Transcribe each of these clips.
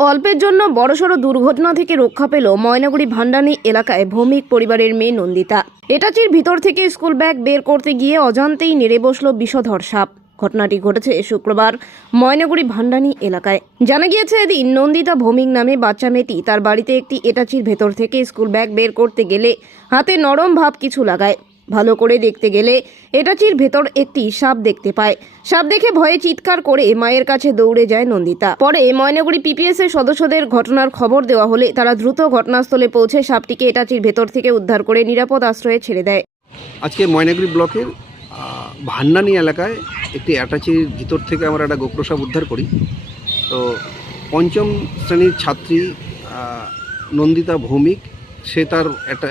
অল্পের জন্য বড়সড় দুর্ঘটনা থেকে রক্ষা পেল ময়নাগুড়ি ভান্ডানি এলাকায় ভৌমিক পরিবারের মেয়ে নন্দিতা। এটাচির ভিতর থেকে স্কুল ব্যাগ বের করতে গিয়ে অজান্তেই নেড়ে বসল বিষধর সাপ। ঘটনাটি ঘটেছে শুক্রবার ময়নাগুড়ি ভান্ডানি এলাকায়। জানা গিয়েছে এদিন নন্দিতা ভৌমিক নামে বাচ্চা মেয়েটি তার বাড়িতে একটি এটাচির ভেতর থেকে স্কুল ব্যাগ বের করতে গেলে হাতে নরম ভাব কিছু লাগায়। ভালো করে দেখতে গেলে এটাচির ভেতর একটি সাপ দেখতে পায়। সাপ দেখে ভয়ে চিৎকার করে মায়ের কাছে দৌড়ে যায় নন্দিতা। পরে ময়নাগুড়ি পিপিএস এর সদস্যদের ঘটনার খবর দেওয়া হলে তারা দ্রুত ঘটনাস্থলে পৌঁছে সাপটিকে এটাচির ভেতর থেকে উদ্ধার করে নিরাপদ আশ্রয়ে ছেড়ে দেয়। আজকে ময়নাগুড়ি ব্লকের ভান্নানি এলাকায় একটি অ্যাটাচির ভিতর থেকে আমরা একটা গোপ্র সাপ উদ্ধার করি। তো পঞ্চম শ্রেণির ছাত্রী নন্দিতা ভৌমিক সে তার একটা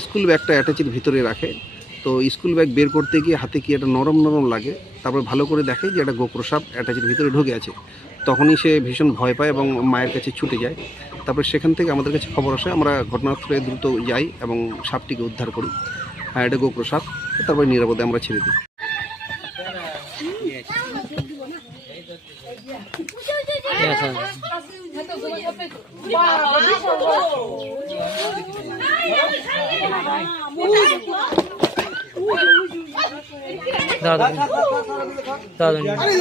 স্কুল ব্যাগটা অ্যাটাচির ভিতরে রাখে তো স্কুল ব্যাগ বের করতে গিয়ে হাতে কি একটা নরম নরম লাগে তারপরে ভালো করে দেখে যে একটা গোপ্রসাব অ্যাটাচির ভিতরে ঢুকে আছে তখনই সে ভীষণ ভয় পায় এবং মায়ের কাছে ছুটে যায় তারপরে সেখান থেকে আমাদের কাছে খবর আসে আমরা ঘটনাস্থলে দ্রুত যাই এবং সাপটিকে উদ্ধার করি হ্যাঁ এটা গোপ্রসাদ তারপরে নিরাপদে আমরা ছেড়ে দিই দাদা দাদা আজ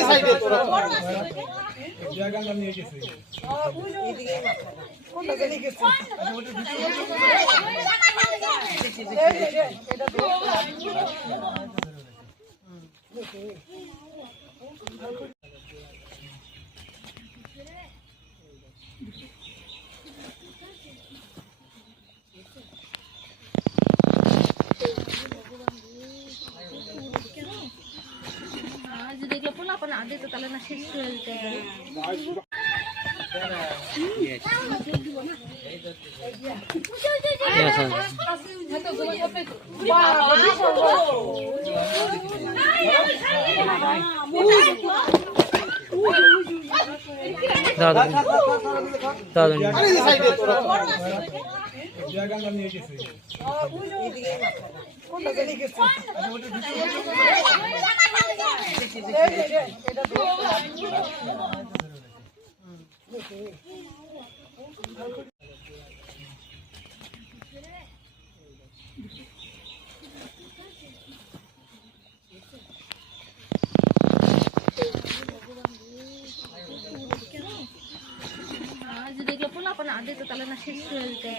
দেখলে কোনো আগে তো তাহলে না শেষ হয়ে যেতে দাদা দাদা আজ দেখলে পোলা পোলা আদে তো তাহলে না শেষ করে দিতে